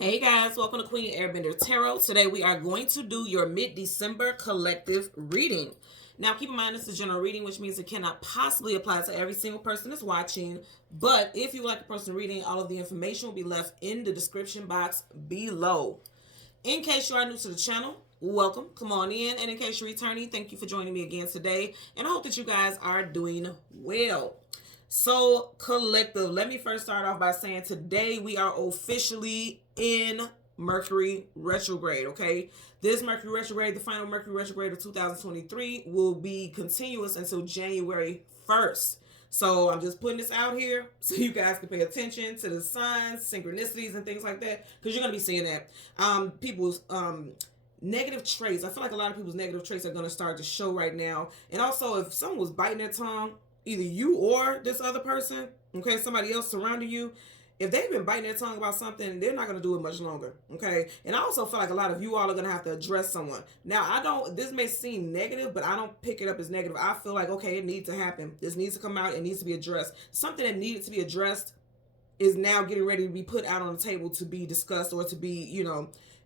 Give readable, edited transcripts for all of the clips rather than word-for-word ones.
Hey guys, welcome to Queen Airbender Tarot. Today we are going to do your mid-December collective reading. Now keep in mind this is general reading, which means it cannot possibly apply to every single person that's watching. But if you would like the person reading, all of the information will be left in the description box below. In case you are new to the channel, welcome, come on in. And in case you're returning, thank you for joining me again today. And I hope that you guys are doing well. So, collective, let me first start off by saying today we are officially in Mercury retrograde, okay? This Mercury retrograde, the final Mercury retrograde of 2023, will be continuous until January 1st. So I'm just putting this out here so you guys can pay attention to the signs, synchronicities, and things like that, because you're going to be seeing that. People's negative traits. I feel like a lot of people's negative traits are going to start to show right now. And also, if someone was biting their tongue, either you or this other person, okay, somebody else surrounding you, if they've been biting their tongue about something, they're not going to do it much longer, okay? And I also feel like a lot of you all are going to have to address someone. Now, this may seem negative, but I don't pick it up as negative. I feel like, okay, it needs to happen. This needs to come out. It needs to be addressed. Something that needed to be addressed is now getting ready to be put out on the table to be discussed or to be,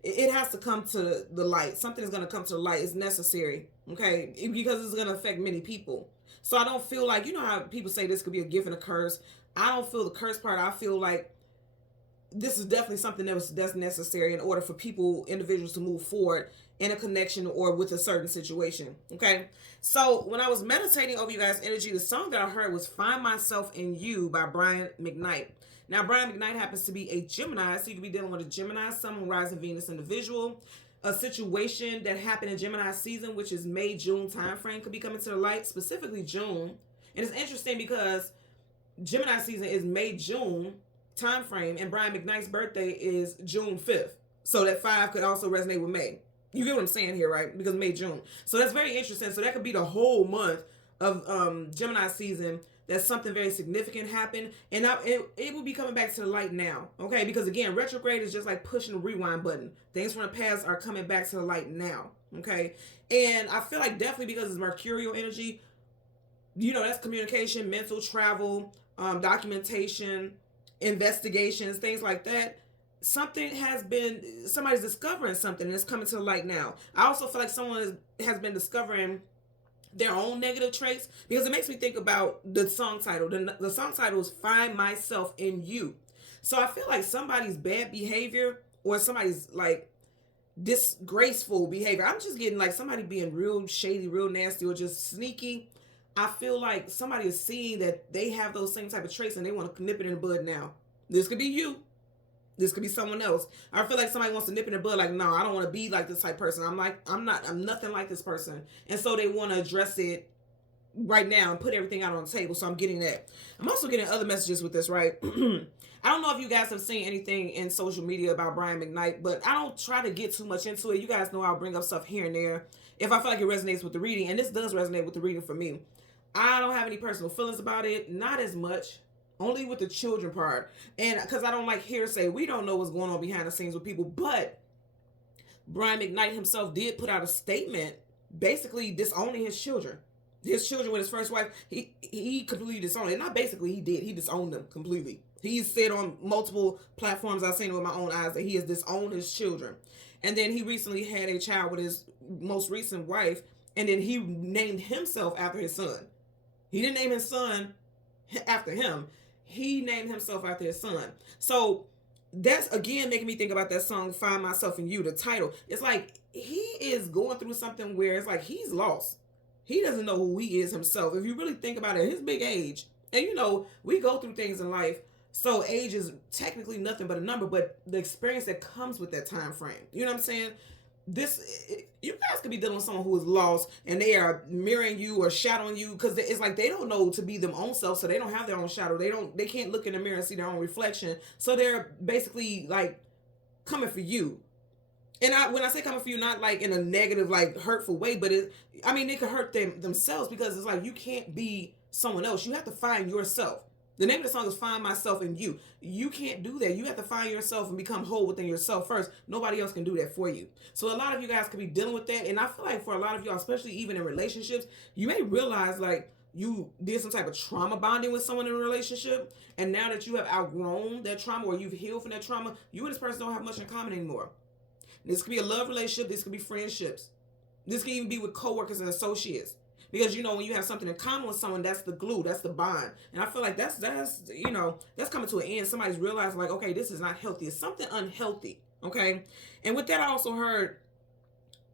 it has to come to the light. Something is going to come to the light. It's necessary, okay? Because it's going to affect many people. So I don't feel like, you know how people say this could be a gift and a curse. I don't feel the curse part. I feel like this is definitely something that's necessary in order for individuals to move forward in a connection or with a certain situation. Okay. So when I was meditating over you guys' energy, the song that I heard was Find Myself in You by Brian McKnight. Now, Brian McKnight happens to be a Gemini, so you could be dealing with a Gemini, Sun, Moon, Rising, Venus individual. A situation that happened in Gemini season, which is May, June timeframe, could be coming to the light, specifically June. And it's interesting because Gemini season is May, June timeframe, and Brian McKnight's birthday is June 5th. So that 5 could also resonate with May. You get what I'm saying here, right? Because May, June. So that's very interesting. So that could be the whole month of Gemini season that something very significant happened, and it will be coming back to the light now, okay? Because again, retrograde is just like pushing the rewind button. Things from the past are coming back to the light now, okay? And I feel like definitely because it's mercurial energy, that's communication, mental travel, documentation, investigations, things like that. Somebody's discovering something and it's coming to the light now. I also feel like someone has been discovering their own negative traits, because it makes me think about the song title. The song title is Find Myself in You. So I feel like somebody's bad behavior or somebody's like disgraceful behavior. I'm just getting like somebody being real shady, real nasty, or just sneaky. I feel like somebody is seeing that they have those same type of traits and they want to nip it in the bud now. This could be you. This could be someone else. I feel like somebody wants to nip in the bud, like, no, I don't want to be like this type of person. I'm nothing like this person. And so they want to address it right now and put everything out on the table. So I'm getting that. I'm also getting other messages with this, right? I don't know if you guys have seen anything in social media about Brian McKnight, but I don't try to get too much into it. You guys know I'll bring up stuff here and there if I feel like it resonates with the reading. And this does resonate with the reading for me. I don't have any personal feelings about it. Not as much. Only with the children part. And because I don't like hearsay. We don't know what's going on behind the scenes with people. But Brian McKnight himself did put out a statement basically disowning his children. His children with his first wife, he completely disowned it. Not basically, he did. He disowned them completely. He's said on multiple platforms, I've seen it with my own eyes, that he has disowned his children. And then he recently had a child with his most recent wife. And then he named himself after his son. He didn't name his son after him. He named himself after his son. So that's again making me think about that song Find Myself in You, the title. It's like he is going through something where it's like he's lost. He doesn't know who he is himself. If you really think about it, his big age, and we go through things in life, so age is technically nothing but a number, but the experience that comes with that time frame, you know what I'm saying? You guys could be dealing with someone who is lost and they are mirroring you or shadowing you, because it's like they don't know to be their own self, so they don't have their own shadow. They can't look in the mirror and see their own reflection, so they're basically like coming for you. And when I say coming for you, not like in a negative, like hurtful way, but it could hurt themselves, because it's like you can't be someone else. You have to find yourself. The name of the song is Find Myself in You. You can't do that. You have to find yourself and become whole within yourself first. Nobody else can do that for you. So a lot of you guys could be dealing with that. And I feel like for a lot of y'all, especially even in relationships, you may realize like you did some type of trauma bonding with someone in a relationship, and now that you have outgrown that trauma or you've healed from that trauma, you and this person don't have much in common anymore. This could be a love relationship. This could be friendships. This can even be with coworkers and associates. Because, you know, when you have something in common with someone, that's the glue, that's the bond. And I feel like that's you know, that's coming to an end. Somebody's realized, like, okay, this is not healthy. It's something unhealthy, okay? And with that, I also heard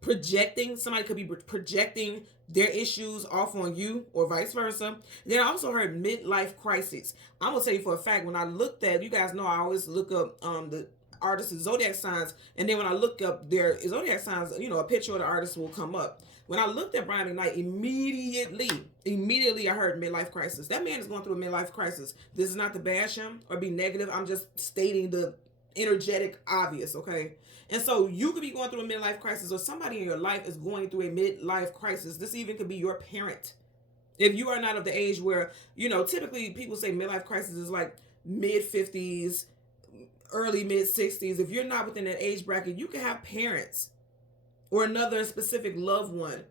projecting. Somebody could be projecting their issues off on you or vice versa. Then I also heard midlife crisis. I'm going to tell you for a fact, when I looked at, you guys know I always look up the artists' zodiac signs, and then when I look up their zodiac signs, you know, a picture of the artist will come up. When I looked at Brian McKnight, immediately I heard midlife crisis. That man is going through a midlife crisis. This is not to bash him or be negative. I'm just stating the energetic obvious, okay? And so you could be going through a midlife crisis, or somebody in your life is going through a midlife crisis. This even could be your parent. If you are not of the age where, you know, typically people say midlife crisis is like mid-50s, early mid-60s. If you're not within that age bracket, you can have parents or another specific loved one.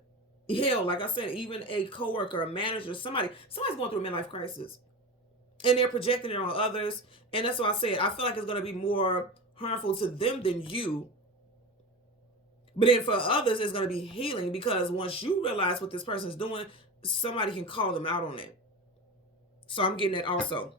Hell, like I said, even a coworker, a manager, somebody's going through a midlife crisis. And they're projecting it on others. And that's why I said, I feel like it's going to be more harmful to them than you. But then for others, it's going to be healing, because once you realize what this person's doing, somebody can call them out on it. So I'm getting that also.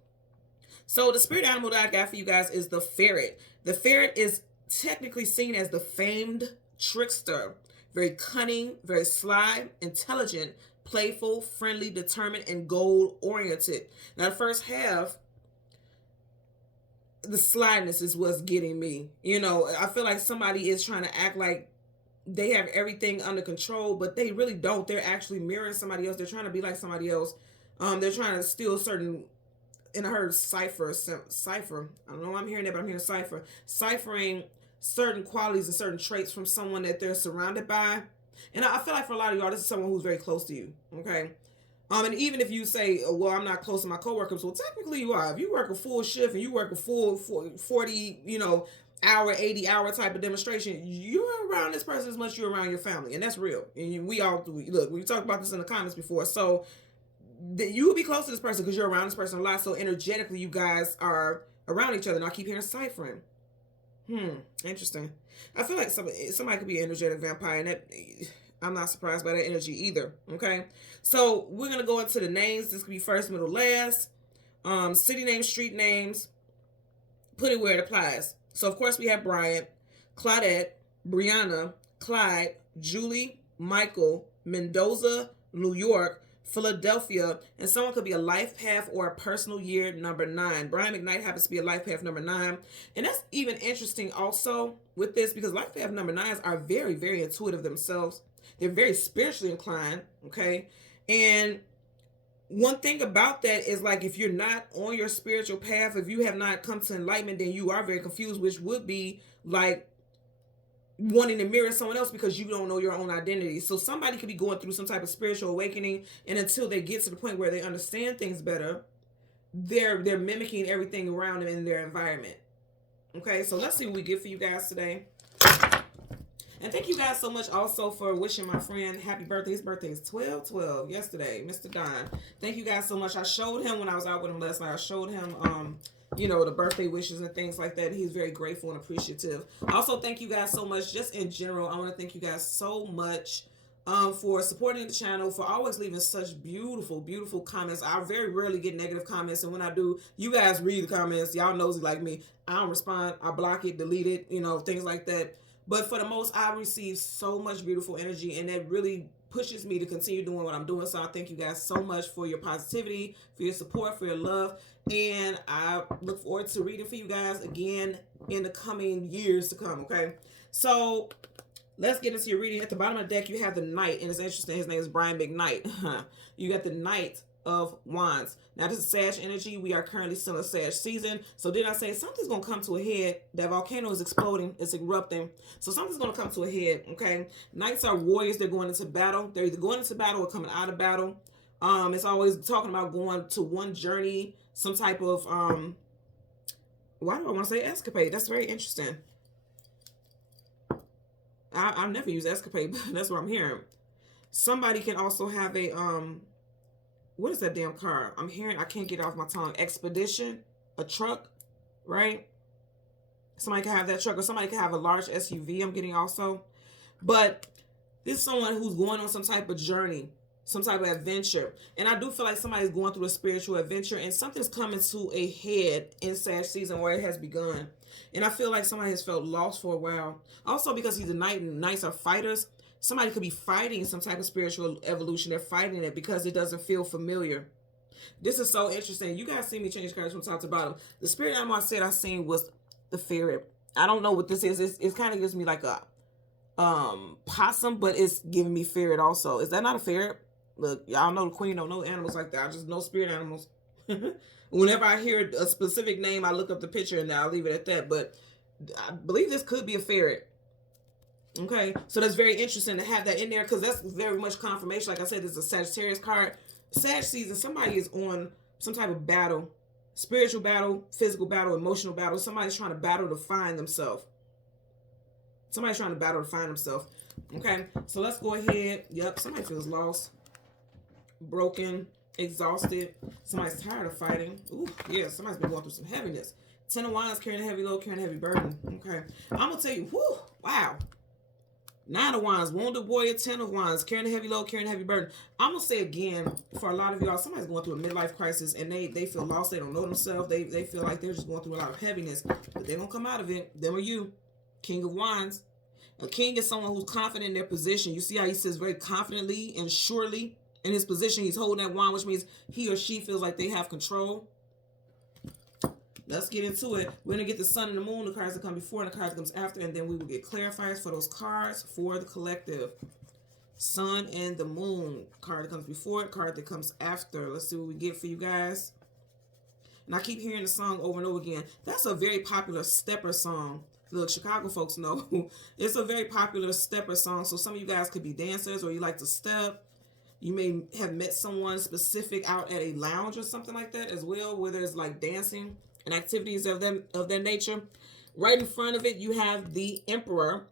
So the spirit animal that I got for you guys is the ferret. The ferret is technically seen as the famed trickster. Very cunning, very sly, intelligent, playful, friendly, determined, and goal-oriented. Now, the first half, the slyness is what's getting me. You know, I feel like somebody is trying to act like they have everything under control, but they really don't. They're actually mirroring somebody else. They're trying to be like somebody else. They're trying to steal certain, and I heard cipher. I don't know why I'm hearing that, but I'm hearing cipher. Ciphering certain qualities and certain traits from someone that they're surrounded by. And I feel like for a lot of y'all, this is someone who's very close to you, okay? And even if you say, oh, well, I'm not close to my coworkers, well, technically you are. If you work a full shift and you work a full 40, you know, hour, 80-hour type of demonstration, you're around this person as much as you're around your family. And that's real. And we all, look, we talked about this in the comments before. So you will be close to this person because you're around this person a lot. So energetically, you guys are around each other. And I keep hearing ciphering. Interesting. I feel like somebody could be an energetic vampire, and that I'm not surprised by that energy either. Okay, so we're gonna go into the names. This could be first, middle, last. City names, street names. Put it where it applies. So of course we have Bryant, Claudette, Brianna, Clyde, Julie, Michael, Mendoza, New York, Philadelphia, and someone could be a life path or a personal year number 9. Brian McKnight happens to be a life path number 9. And that's even interesting also with this, because life path number 9s are very, very intuitive themselves. They're very spiritually inclined, okay? And one thing about that is, like, if you're not on your spiritual path, if you have not come to enlightenment, then you are very confused, which would be like wanting to mirror someone else because you don't know your own identity. So somebody could be going through some type of spiritual awakening, and until they get to the point where they understand things better, they're mimicking everything around them in their environment. Okay, so let's see what we get for you guys today. And thank you guys so much also for wishing my friend happy birthday. His birthday is 12/12 yesterday, Mr. Don. Thank you guys so much. I showed him when I was out with him last night. I showed him you know, the birthday wishes and things like that. He's very grateful and appreciative. Also, thank you guys so much. Just in general, I want to thank you guys so much for supporting the channel, for always leaving such beautiful, beautiful comments. I very rarely get negative comments, and when I do, you guys read the comments. Y'all nosy like me. I don't respond. I block it, delete it, you know, things like that. But for the most, I receive so much beautiful energy, and that really pushes me to continue doing what I'm doing. So I thank you guys so much for your positivity, for your support, for your love. And I look forward to reading for you guys again in the coming years to come, okay? So let's get into your reading. At the bottom of the deck, you have the Knight, and it's interesting. His name is Brian McKnight. You got the Knight of Wands. Now, this is Sag energy. We are currently still in Sag season. So did I say something's going to come to a head? That volcano is exploding. It's erupting. So something's going to come to a head, okay? Knights are warriors. They're going into battle. They're either going into battle or coming out of battle. It's always talking about going to one journey, some type of, why do I want to say escapade? That's very interesting. I've never used escapade, but that's what I'm hearing. Somebody can also have a, what is that damn car? I'm hearing, I can't get it off my tongue. Expedition, a truck, right? Somebody can have that truck, or somebody can have a large SUV. I'm getting also. But this is someone who's going on some type of journey, some type of adventure. And I do feel like somebody's going through a spiritual adventure, and something's coming to a head in Sag season, where it has begun. And I feel like somebody has felt lost for a while. Also, because he's a knight and knights are fighters, somebody could be fighting some type of spiritual evolution. They're fighting it because it doesn't feel familiar. This is so interesting. You guys see me change cards from top to bottom. The spirit animal I said I seen was the ferret. I don't know what this is. It kind of gives me like a possum, but it's giving me ferret also. Is that not a ferret? Look, y'all know the queen don't know animals like that. I just know spirit animals. Whenever I hear a specific name, I look up the picture and I'll leave it at that. But I believe this could be a ferret. Okay, so that's very interesting to have that in there, because that's very much confirmation. Like I said, this is a Sagittarius card. Sag season, somebody is on some type of battle, spiritual battle, physical battle, emotional battle. Somebody's trying to battle to find themselves. Somebody's trying to battle to find themselves. Okay, so let's go ahead. Yep, somebody feels lost, broken, exhausted. Somebody's tired of fighting. Ooh, yeah, somebody's been going through some heaviness. 10 of Wands, carrying a heavy load, carrying a heavy burden. Okay, I'm gonna tell you, whoo, wow. 9 of Wands, wounded warrior, 10 of Wands, carrying a heavy load, carrying a heavy burden. I'm going to say again, for a lot of y'all, somebody's going through a midlife crisis, and they feel lost. They don't know themselves. They feel like they're just going through a lot of heaviness, but they're going to come out of it. Them are you. King of Wands. A king is someone who's confident in their position. You see how he says very confidently and surely in his position. He's holding that wand, which means he or she feels like they have control. Let's get into it. We're going to get the sun and the moon, the cards that come before and the cards that comes after, and then we will get clarifiers for those cards for the collective. Sun and the moon. Card that comes before it, card that comes after. Let's see what we get for you guys. And I keep hearing the song over and over again. That's a very popular stepper song. Look, Chicago folks know. It's a very popular stepper song. So some of you guys could be dancers, or you like to step. You may have met someone specific out at a lounge or something like that as well, where there's like dancing and activities of that nature. Right in front of it, you have the Emperor.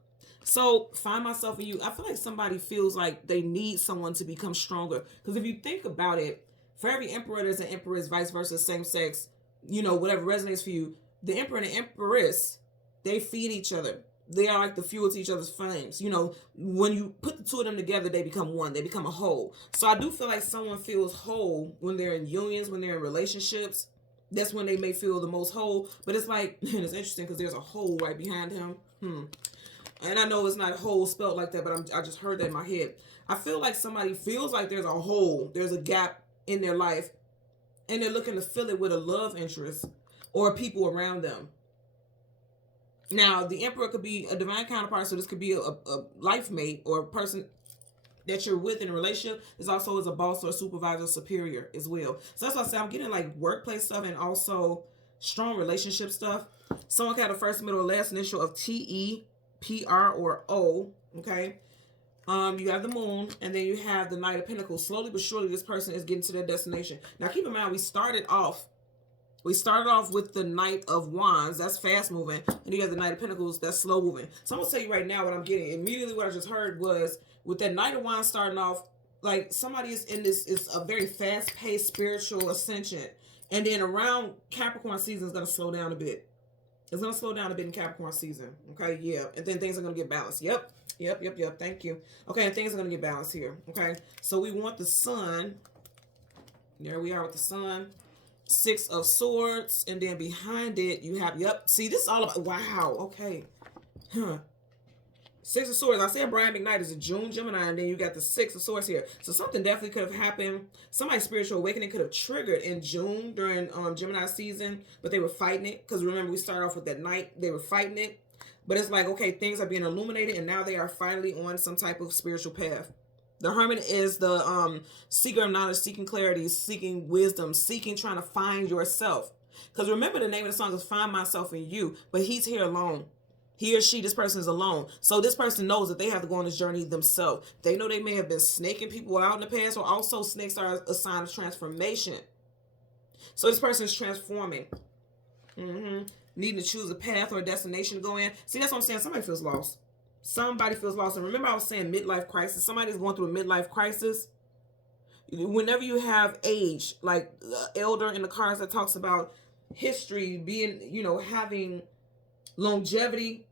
So find myself in you. I feel like somebody feels like they need someone to become stronger. Because if you think about it, for every emperor, there's an empress, vice versa, same sex, you know, whatever resonates for you. The emperor and the empress, they feed each other. They are like the fuel to each other's flames. You know, when you put the two of them together, they become one. They become a whole. So I do feel like someone feels whole when they're in unions, when they're in relationships. That's when they may feel the most whole. But it's like, and it's interesting because there's a hole right behind him. And I know it's not whole spelled like that, but I just heard that in my head. I feel like somebody feels like there's a hole, there's a gap in their life, and they're looking to fill it with a love interest or people around them. Now, the Emperor could be a divine counterpart, so this could be a life mate or a person that you're with in a relationship. Is also as a boss or a supervisor, superior as well. So that's why I say I'm getting like workplace stuff and also strong relationship stuff. Someone got a first, middle, or last initial of T-E, P-R, or O. Okay. You have the moon, and then you have the Knight of Pentacles. Slowly but surely, this person is getting to their destination. Now, keep in mind, we started off with the Knight of Wands. That's fast moving. And you have the Knight of Pentacles. That's slow moving. So I'm going to tell you right now what I'm getting. Immediately what I just heard was with that Knight of Wands starting off, like somebody is in this, is a very fast-paced spiritual ascension. And then around Capricorn season is going to slow down a bit. It's going to slow down a bit in Capricorn season. Okay, yeah. And then things are going to get balanced. Yep. Thank you. Okay, and things are going to get balanced here. Okay, so we want the sun. There we are with the sun. 6 of Swords, and then behind it you have, yep, see, this is all about, wow, okay, 6 of Swords. I said Brian McKnight is a June Gemini, and then you got the 6 of Swords here. So something definitely could have happened. Somebody's spiritual awakening could have triggered in June during Gemini season, but they were fighting it, because remember we started off with that Knight. They were fighting it, but it's like, okay, things are being illuminated, and now they are finally on some type of spiritual path. The Hermit is the seeker of knowledge, seeking clarity, seeking wisdom, trying to find yourself. Because remember, the name of the song is Find Myself in You, but he's here alone. He or she, this person is alone. So this person knows that they have to go on this journey themselves. They know they may have been snaking people out in the past, or also snakes are a sign of transformation. So this person is transforming. Needing to choose a path or a destination to go in. See, that's what I'm saying. Somebody feels lost. Somebody feels lost. And remember I was saying midlife crisis. Somebody's going through a midlife crisis. Whenever you have age, like elder in the cards that talks about history, being, having longevity,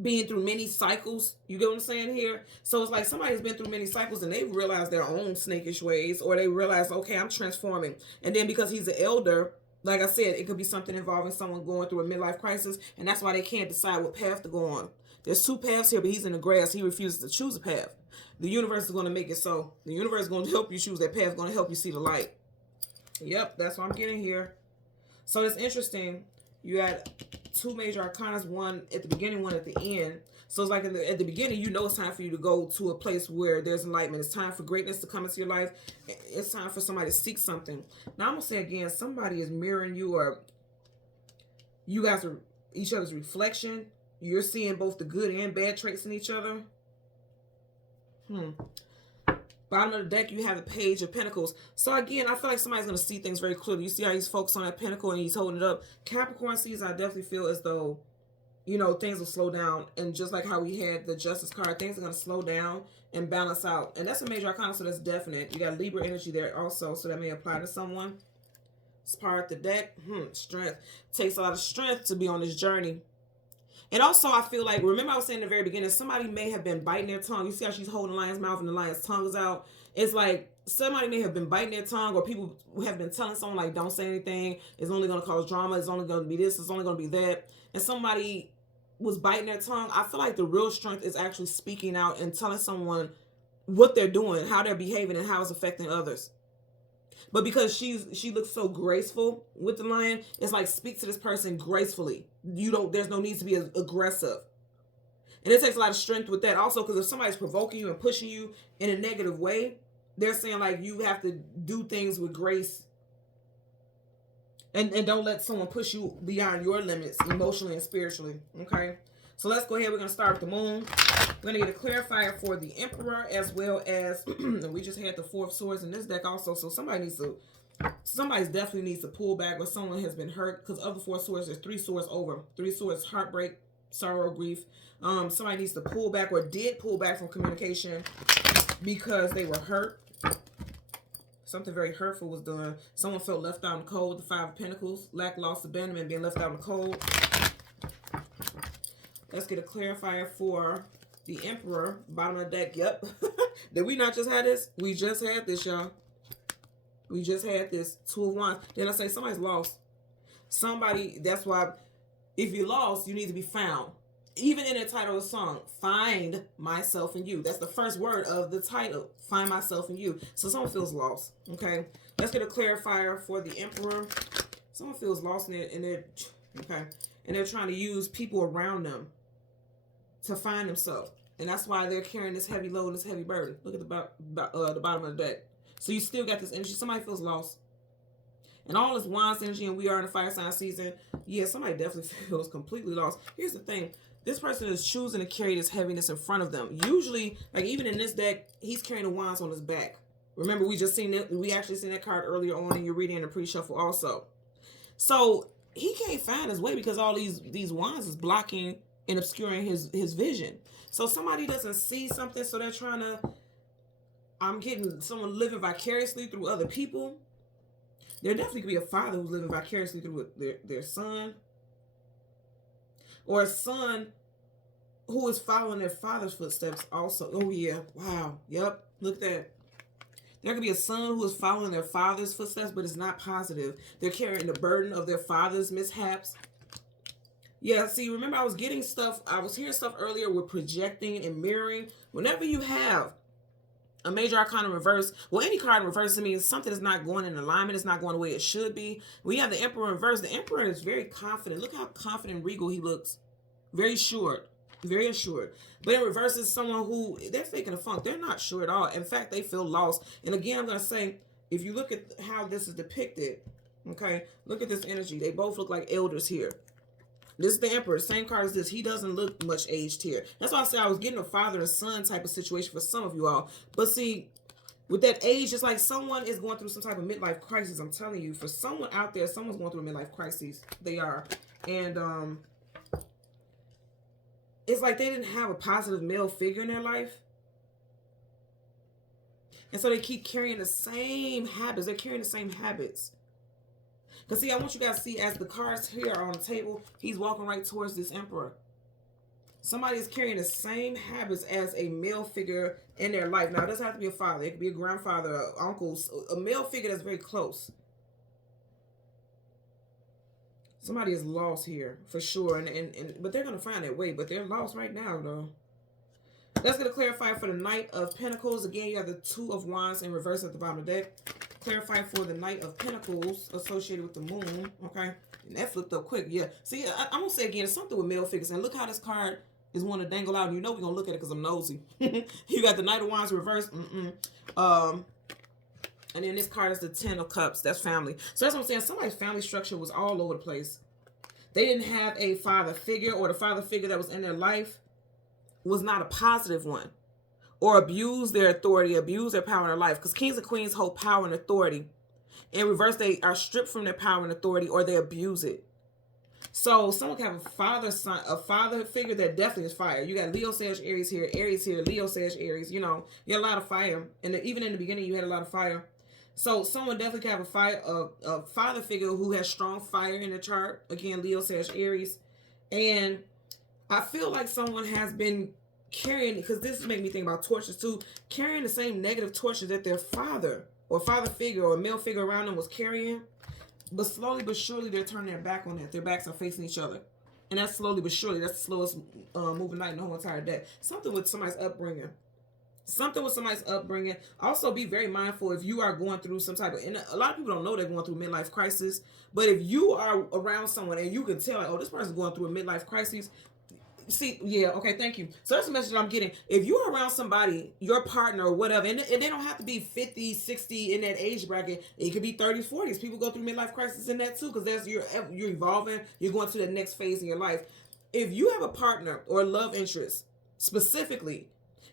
being through many cycles. You get what I'm saying here? So it's like somebody's been through many cycles and they realize their own snakish ways, or they realize, okay, I'm transforming. And then because he's an elder, like I said, it could be something involving someone going through a midlife crisis, and that's why they can't decide what path to go on. There's two paths here, but he's in the grass. He refuses to choose a path. The universe is going to make it so. The universe is going to help you choose that path, going to help you see the light. Yep, that's what I'm getting here. So it's interesting. You had two major arcanas, one at the beginning, one at the end. So it's like at the beginning, it's time for you to go to a place where there's enlightenment. It's time for greatness to come into your life. It's time for somebody to seek something. Now, I'm going to say again, somebody is mirroring you, or you guys are each other's reflection. You're seeing both the good and bad traits in each other. Bottom of the deck, you have the Page of Pentacles. So again, I feel like somebody's going to see things very clearly. You see how he's focused on that pentacle and he's holding it up. Capricorn sees, I definitely feel as though, things will slow down. And just like how we had the Justice card, things are going to slow down and balance out. And that's a major arcana, so that's definite. You got Libra energy there also, so that may apply to someone. It's part of the deck. Strength. Takes a lot of strength to be on this journey. And also, I feel like, remember I was saying in the very beginning, somebody may have been biting their tongue. You see how she's holding the lion's mouth and the lion's tongue is out? It's like somebody may have been biting their tongue, or people have been telling someone, like, don't say anything. It's only going to cause drama. It's only going to be this. It's only going to be that. And somebody was biting their tongue. I feel like the real strength is actually speaking out and telling someone what they're doing, how they're behaving, and how it's affecting others. But because she looks so graceful with the lion, it's like, speak to this person gracefully. There's no need to be aggressive. And it takes a lot of strength with that also, because if somebody's provoking you and pushing you in a negative way, they're saying like you have to do things with grace and don't let someone push you beyond your limits emotionally and spiritually. Okay, so let's go ahead. We're going to start with the moon. We're going to get a clarifier for the Emperor, as well as we just had the Four of Swords in this deck also. So somebody definitely needs to pull back, or someone has been hurt, because of the Four Swords, there's three swords over. Three swords, heartbreak, sorrow, grief. Somebody needs to pull back, or did pull back from communication because they were hurt. Something very hurtful was done. Someone felt left out in the cold with the Five of Pentacles. Lack, loss, abandonment, being left out in the cold. Let's get a clarifier for the Emperor. Bottom of the deck. Yep. Did we not just have this? We just had this, y'all. We just had this. Two of Wands. Then I say somebody's lost. Somebody, that's why if you're lost, you need to be found. Even in the title of the song, Find Myself in You. That's the first word of the title. Find myself in you. So someone feels lost. Okay. Let's get a clarifier for the Emperor. Someone feels lost in they're okay. And they're trying to use people around them to find themselves. And that's why they're carrying this heavy load, this heavy burden. Look at the bottom of the deck. So you still got this energy. Somebody feels lost. And all this Wands energy, and we are in the fire sign season. Yeah, somebody definitely feels completely lost. Here's the thing. This person is choosing to carry this heaviness in front of them. Usually, like even in this deck, he's carrying the Wands on his back. Remember, we actually seen that card earlier on in your reading in the pre-shuffle also. So he can't find his way because all these Wands is blocking and obscuring his vision. So somebody doesn't see something, so they're trying to, I'm getting someone living vicariously through other people. There definitely could be a father who's living vicariously through their son. Or a son who is following their father's footsteps also. Oh, yeah. Wow. Yep. Look at that. There could be a son who is following their father's footsteps, but it's not positive. They're carrying the burden of their father's mishaps. Yeah, see, remember I was hearing stuff earlier with projecting and mirroring. Whenever you have a major arcana in reverse, well, any card in reverse, it means something is not going in alignment. It's not going the way it should be. When you have the Emperor in reverse, the Emperor is very confident. Look how confident and regal he looks. Very assured. Very assured. But in reverse is someone who, they're faking a funk. They're not sure at all. In fact, they feel lost. And again, I'm going to say, if you look at how this is depicted, okay, look at this energy. They both look like elders here. This is the Emperor, same card as this. He doesn't look much aged here. That's why I said I was getting a father and son type of situation for some of you all. But see, with that age, it's like someone is going through some type of midlife crisis. I'm telling you, for someone out there, someone's going through a midlife crisis. They are. And it's like they didn't have a positive male figure in their life. And so they keep carrying the same habits. They're carrying the same habits. Because see, I want you guys to see as the cards here are on the table, he's walking right towards this emperor. Somebody is carrying the same habits as a male figure in their life. Now, it doesn't have to be a father. It could be a grandfather, uncle, a male figure that's very close. Somebody is lost here for sure. But they're going to find their way. But they're lost right now, though. Let's get a clarifier for the Knight of Pentacles. Again, you have the Two of Wands in reverse at the bottom of the deck. Clarify for the Knight of Pentacles associated with the Moon. Okay. And that flipped up quick. Yeah. See, I'm going to say again, it's something with male figures. And look how this card is one to dangle out. And you know we're going to look at it because I'm nosy. You got the Knight of Wands in reverse. And then this card is the Ten of Cups. That's family. So that's what I'm saying. Somebody's family structure was all over the place. They didn't have a father figure, or the father figure that was in their life was not a positive one, or abused their authority, abused their power in their life. Because kings and queens hold power and authority. In reverse, they are stripped from their power and authority, or they abuse it. So someone can have a father figure that definitely is fire. You got Leo, Sag, Aries here, Leo, Sag, Aries. You know, you got a lot of fire. And even in the beginning, you had a lot of fire. So someone definitely can have a father figure who has strong fire in the chart. Again, Leo, Sag, Aries. And I feel like someone has been carrying, because this makes me think about torches too, carrying the same negative torches that their father or father figure or male figure around them was carrying. But slowly but surely, they're turning their back on that. Their backs are facing each other. And that's slowly but surely. That's the slowest moving night in the whole entire deck. Something with somebody's upbringing. Something with somebody's upbringing. Also, be very mindful if you are going through some type of, and a lot of people don't know they're going through midlife crisis. But if you are around someone and you can tell, like, oh, this person's going through a midlife crisis. See, yeah, okay, thank you. So that's the message that I'm getting. If you're around somebody, your partner or whatever, and they don't have to be 50, 60 in that age bracket. It could be 30s, 40s. People go through midlife crisis in that too, because that's you're evolving. You're going to the next phase in your life. If you have a partner or a love interest specifically,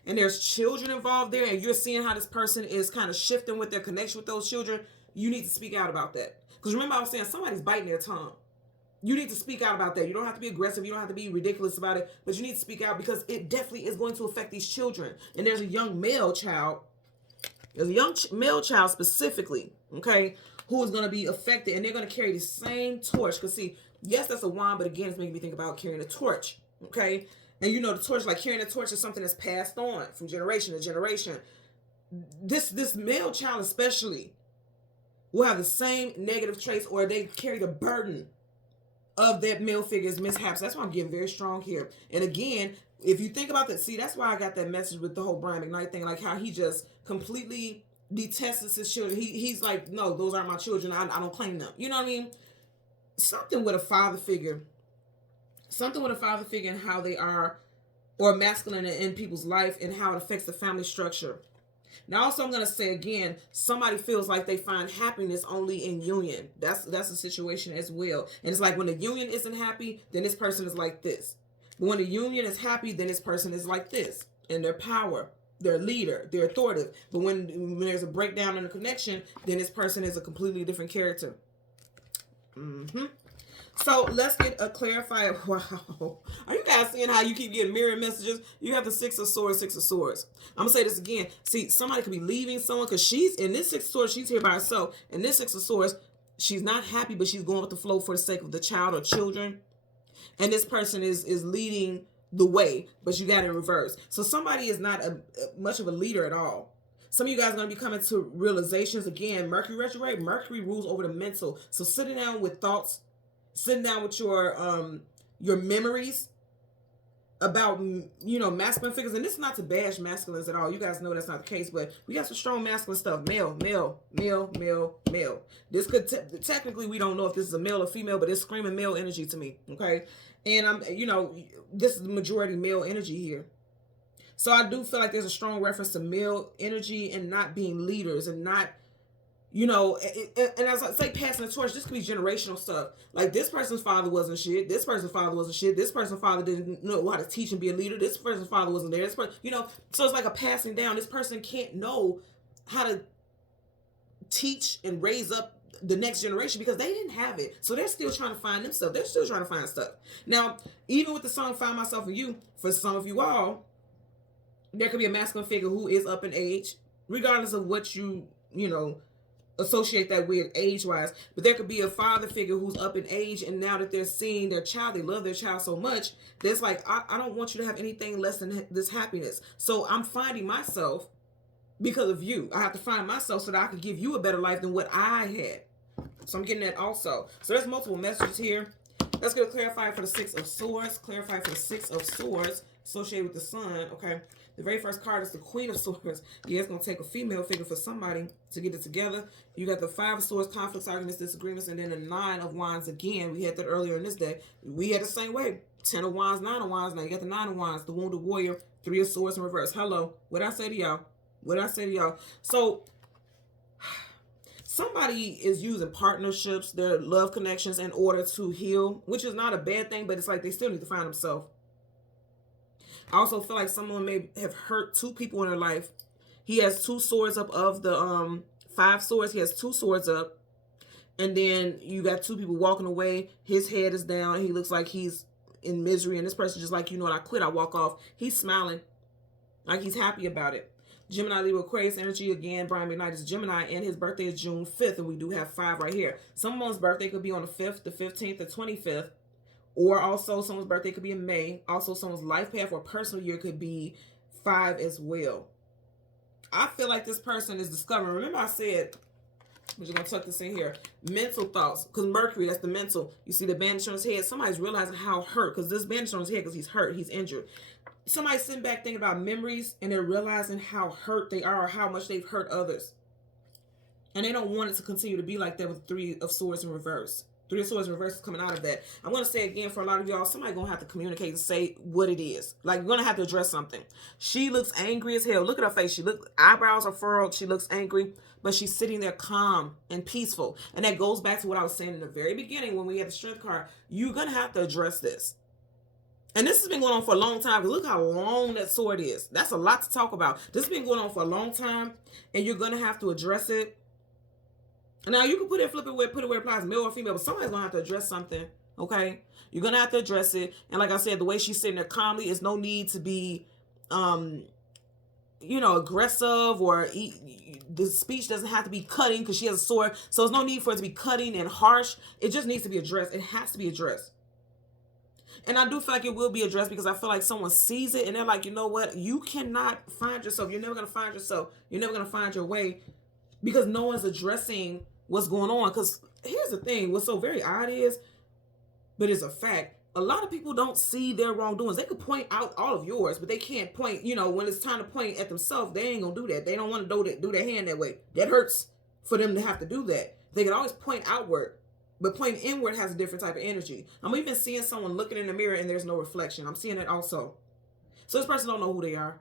and there's children involved there, and you're seeing how this person is kind of shifting with their connection with those children, you need to speak out about that. Because remember, I was saying somebody's biting their tongue. You need to speak out about that. You don't have to be aggressive. You don't have to be ridiculous about it. But you need to speak out, because it definitely is going to affect these children. And there's a young male child. There's a young male child specifically, okay, who is going to be affected. And they're going to carry the same torch. Because see, yes, that's a wand. But again, it's making me think about carrying a torch, okay? And you know, the torch, like carrying a torch is something that's passed on from generation to generation. This male child especially will have the same negative traits, or they carry the burden of that male figure's mishaps. That's why I'm getting very strong here. And again, if you think about that, see, that's why I got that message with the whole Brian McKnight thing, like how he just completely detests his children. He's like, no, those aren't my children. I don't claim them. You know what I mean? Something with a father figure. Something with a father figure and how they are, or masculine in people's life, and how it affects the family structure. Now, also, I'm going to say again, somebody feels like they find happiness only in union. That's a situation as well. And it's like when the union isn't happy, then this person is like this. But when the union is happy, then this person is like this. And their power, their leader, they're authoritative. But when there's a breakdown in the connection, then this person is a completely different character. So let's get a clarifier. Wow. Are you guys seeing how you keep getting mirror messages? You have the Six of Swords, Six of Swords. I'm going to say this again. See, somebody could be leaving someone, because she's in this Six of Swords, she's here by herself. In this Six of Swords, she's not happy, but she's going with the flow for the sake of the child or children. And this person is leading the way, but you got it in reverse. So somebody is not much of a leader at all. Some of you guys are going to be coming to realizations. Again, Mercury retrograde. Mercury rules over the mental. So sitting down with thoughts, sitting down with your memories about, you know, masculine figures. And this is not to bash masculines at all. You guys know that's not the case, but we got some strong masculine stuff. Male, male, male, male, male. This could technically, we don't know if this is a male or female, but it's screaming male energy to me. Okay. And you know, this is the majority male energy here. So I do feel like there's a strong reference to male energy and not being leaders and not, you know, and as I say, passing the torch, this could be generational stuff. Like this person's father wasn't shit. This person's father wasn't shit. This person's father didn't know how to teach and be a leader. This person's father wasn't there. This person, you know, so it's like a passing down. This person can't know how to teach and raise up the next generation because they didn't have it. So they're still trying to find themselves. They're still trying to find stuff. Now, even with the song Find Myself in You, for some of you all, there could be a masculine figure who is up in age, regardless of what you know, associate that with age-wise. But there could be a father figure who's up in age, and now that they're seeing their child, they love their child so much, that's like, I don't want you to have anything less than this happiness. So I'm finding myself because of you. I have to find myself so that I can give you a better life than what I had. So I'm getting that also. So there's multiple messages here. Let's go clarify for the Six of Swords. Clarify for the Six of Swords associated with the Sun. Okay. The very first card is the Queen of Swords. Yeah, it's going to take a female figure for somebody to get it together. You got the Five of Swords, conflicts, arguments, disagreements, and then the Nine of Wands again. We had that earlier in this day. We had the same way. 10 of Wands, 9 of Wands. Now you got the 9 of Wands, the Wounded Warrior, 3 of Swords in reverse. Hello. What I say to y'all? What I say to y'all? So somebody is using partnerships, their love connections in order to heal, which is not a bad thing, but it's like they still need to find themselves. I also feel like someone may have hurt 2 people in their life. He has 2 swords up of the 5 swords. He has 2 swords up. And then you got 2 people walking away. His head is down. He looks like he's in misery. And this person just like, you know what, I quit. I walk off. He's smiling. Like he's happy about it. Gemini, Libra, Aquarius energy. Again, Brian McKnight is Gemini. And his birthday is June 5th. And we do have 5 right here. Someone's birthday could be on the 5th, the 15th, the 25th. Or also someone's birthday could be in May. Also someone's life path or personal year could be 5 as well. I feel like this person is discovering. Remember I said, we're just going to tuck this in here. Mental thoughts. Because Mercury, that's the mental. You see the bandage on his head. Somebody's realizing how hurt. Because this bandage on his head because he's hurt. He's injured. Somebody's sitting back thinking about memories. And they're realizing how hurt they are. Or how much they've hurt others. And they don't want it to continue to be like that with 3 of Swords in reverse. 3 of Swords in reverse is coming out of that. I'm going to say again for a lot of y'all, somebody going to have to communicate and say what it is. Like, you're going to have to address something. She looks angry as hell. Look at her face. Eyebrows are furrowed. She looks angry, but she's sitting there calm and peaceful. And that goes back to what I was saying in the very beginning when we had the Strength card. You're going to have to address this. And this has been going on for a long time. Look how long that sword is. That's a lot to talk about. This has been going on for a long time, and you're going to have to address it. Now, you can put it, flip it, put it where it applies, male or female, but somebody's going to have to address something, okay? You're going to have to address it. And like I said, the way she's sitting there calmly, is no need to be, you know, aggressive, or the speech doesn't have to be cutting because she has a sword. So there's no need for it to be cutting and harsh. It just needs to be addressed. It has to be addressed. And I do feel like it will be addressed because I feel like someone sees it and they're like, you know what? You cannot find yourself. You're never going to find yourself. You're never going to find your way because no one's addressing what's going on. Because here's the thing. What's so very odd is, but it's a fact, a lot of people don't see their wrongdoings. They could point out all of yours, but they can't point, you know, when it's time to point at themselves, they ain't going to do that. They don't want to do their hand that way. That hurts for them to have to do that. They can always point outward. But pointing inward has a different type of energy. I'm even seeing someone looking in the mirror and there's no reflection. I'm seeing that also. So this person don't know who they are.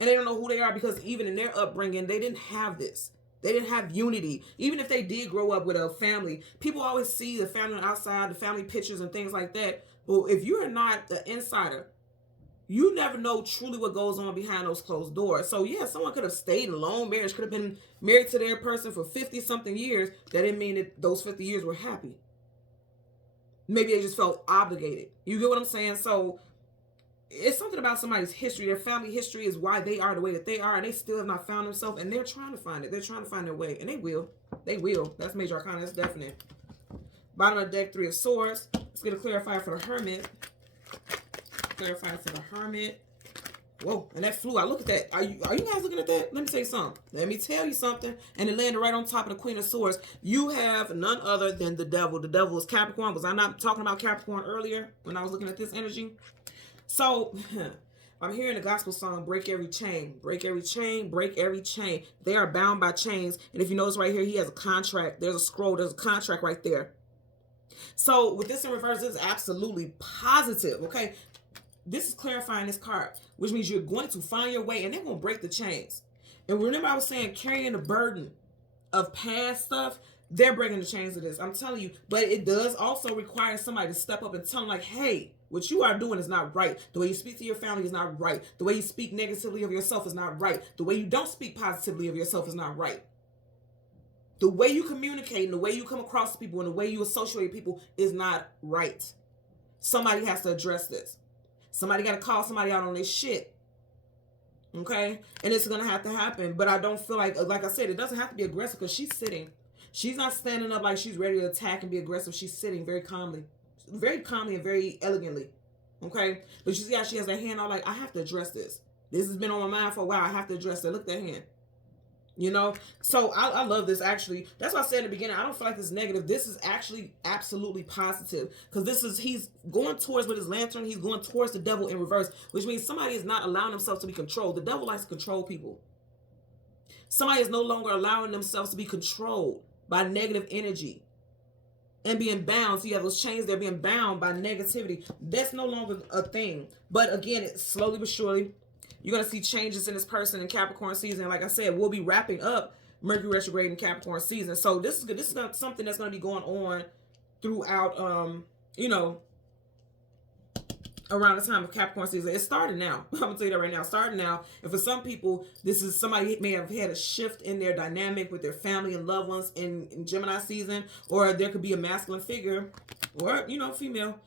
And they don't know who they are because even in their upbringing, they didn't have this. They didn't have unity. Even if they did grow up with a family, people always see the family on the outside, the family pictures and things like that. But if you're not the insider, you never know truly what goes on behind those closed doors. So yeah, someone could have stayed in a long marriage, could have been married to their person for 50 something years. That didn't mean that those 50 years were happy. Maybe they just felt obligated. You get what I'm saying? So it's something about somebody's history. Their family history is why they are the way that they are. And they still have not found themselves. And they're trying to find it. They're trying to find their way. And they will. They will. That's major arcana. That's definite. Bottom of the deck, 3 of Swords. Let's get a clarifier for the Hermit. Clarify for the Hermit. Whoa, and that flew out. Look at that. Are you guys looking at that? Let me say something. Let me tell you something. And it landed right on top of the Queen of Swords. You have none other than the devil. The devil is Capricorn. Was I not talking about Capricorn earlier when I was looking at this energy? So I'm hearing the gospel song, break every chain. Break every chain. Break every chain. They are bound by chains. And if you notice right here, he has a contract. There's a scroll. There's a contract right there. So with this in reverse, this is absolutely positive. Okay. This is clarifying this card, which means you're going to find your way and they're going to break the chains. And remember I was saying carrying the burden of past stuff, they're breaking the chains of this. I'm telling you, but it does also require somebody to step up and tell them like, hey, what you are doing is not right. The way you speak to your family is not right. The way you speak negatively of yourself is not right. The way you don't speak positively of yourself is not right. The way you communicate and the way you come across to people and the way you associate with people is not right. Somebody has to address this. Somebody got to call somebody out on this shit. Okay, and it's gonna have to happen. But I don't feel like I said, it doesn't have to be aggressive because she's sitting. She's not standing up like she's ready to attack and be aggressive. She's sitting very calmly and very elegantly. Okay, but you see how she has her hand out like, I have to address this. This has been on my mind for a while. I have to address it. Look at that hand. You know, so I love this actually. That's why I said in the beginning, I don't feel like this is negative. This is actually absolutely positive because he's going towards with his lantern. He's going towards the devil in reverse, which means somebody is not allowing themselves to be controlled. The devil likes to control people. Somebody is no longer allowing themselves to be controlled by negative energy and being bound. So you have those chains, they're being bound by negativity. That's no longer a thing. But again, it's slowly but surely, you're going to see changes in this person in Capricorn season. Like I said, we'll be wrapping up Mercury retrograde in Capricorn season. So this is good. This is something that's going to be going on throughout, you know, around the time of Capricorn season. It's starting now. I'm going to tell you that right now. Starting now. And for some people, this is somebody may have had a shift in their dynamic with their family and loved ones in Gemini season. Or there could be a masculine figure or, you know, female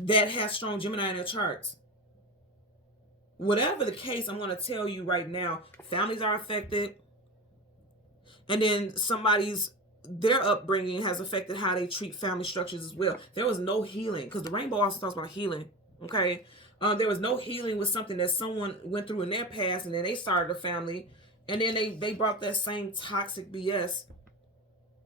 that has strong Gemini in their charts. Whatever the case, I'm going to tell you right now, families are affected. And then their upbringing has affected how they treat family structures as well. There was no healing, because the rainbow also talks about healing. Okay. There was no healing with something that someone went through in their past, and then they started a family, and then they brought that same toxic BS.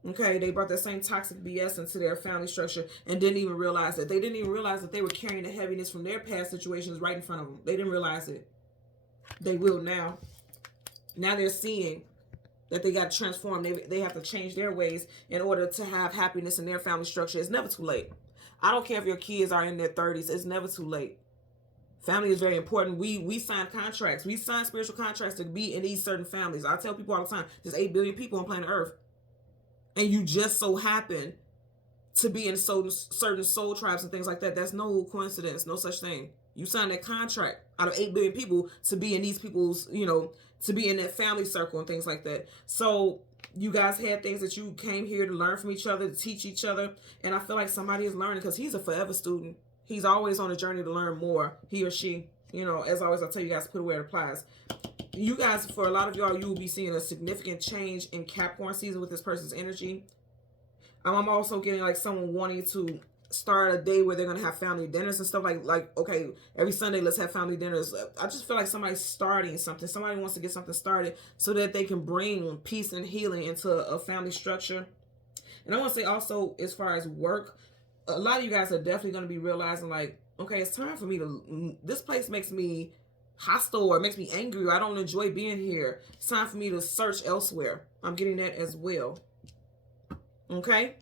Okay, they brought that same toxic BS into their family structure and didn't even realize that. They didn't even realize that they were carrying the heaviness from their past situations right in front of them. They didn't realize it. They will now. Now they're seeing that they got to transform. They have to change their ways in order to have happiness in their family structure. It's never too late. I don't care if your kids are in their 30s. It's never too late. Family is very important. We sign contracts. We sign spiritual contracts to be in these certain families. I tell people all the time, there's 8 billion people on planet Earth. And you just so happen to be in certain soul tribes and things like that. That's no coincidence, no such thing. You signed that contract out of 8 billion people to be in these people's, you know, to be in that family circle and things like that. So you guys had things that you came here to learn from each other, to teach each other. And I feel like somebody is learning because he's a forever student. He's always on a journey to learn more, he or she. You know, as always, I tell you guys, put it where it applies. You guys, for a lot of y'all, you will be seeing a significant change in Capricorn season with this person's energy. I'm also getting like someone wanting to start a day where they're going to have family dinners and stuff like, okay, every Sunday, let's have family dinners. I just feel like somebody's starting something. Somebody wants to get something started so that they can bring peace and healing into a family structure. And I want to say also, as far as work, a lot of you guys are definitely going to be realizing like, okay, it's time for me this place makes me hostile or makes me angry, or I don't enjoy being here. It's time for me to search elsewhere. I'm getting that as well. Okay?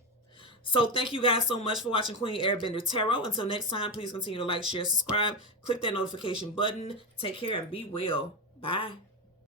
So thank you guys so much for watching Queen Airbender Tarot. Until next time, please continue to like, share, subscribe. Click that notification button. Take care and be well. Bye.